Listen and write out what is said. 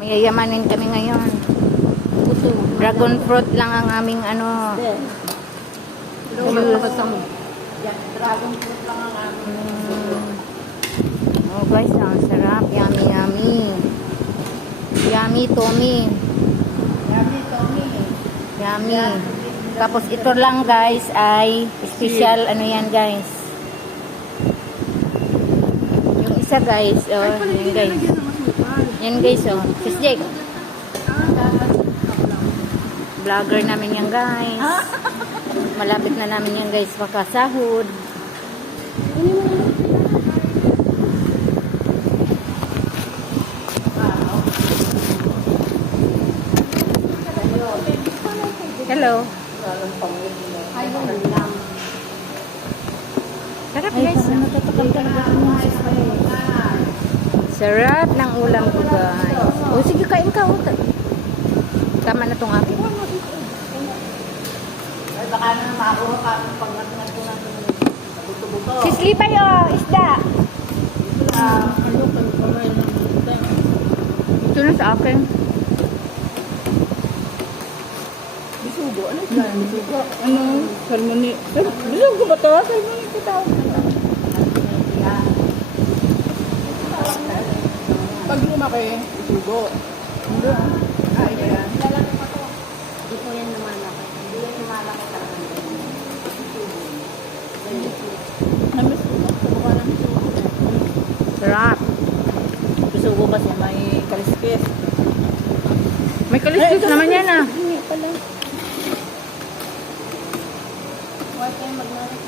Mayayamanin kami ngayon. Dragon fruit lang ang aming ano. Dragon fruit lang ang aming. Oh guys, ang sarap. Yummy, yummy. Yummy, Tommy. Yummy, Tommy. Yummy. Tapos ito lang guys ay special ano yan guys. Yung isa guys, oh, yan guys. Yan guys, oh. Sis Jake. Vlogger namin yan guys. Malapit na namin yan guys makasahod. Hello. Sarap guys. Sarap ng ulam ko guys. O sige, kain ka. Tama na tong akin. Ay, baka na makakuha ka ng pag-ngat-ngat ko ng buto-buto. Sislipay oh, isda. Ito na sa akin. Bisugo, ano ito? Bisugo. Ano? Salmoni. Bisugo ba ito? Salmoni ko tawag. Pag lumaki, bisugo. Hindi. Ay, yan. Lalaki pa to. Hindi po yan lumalaki. Hindi yan lumalaki talaga. Namis ko. Mukha ng bisugo. Sarap. Bisugo kasi may kaliskis. May kaliskis naman yan ah. Hindi pala. Huwag kayo magnarik.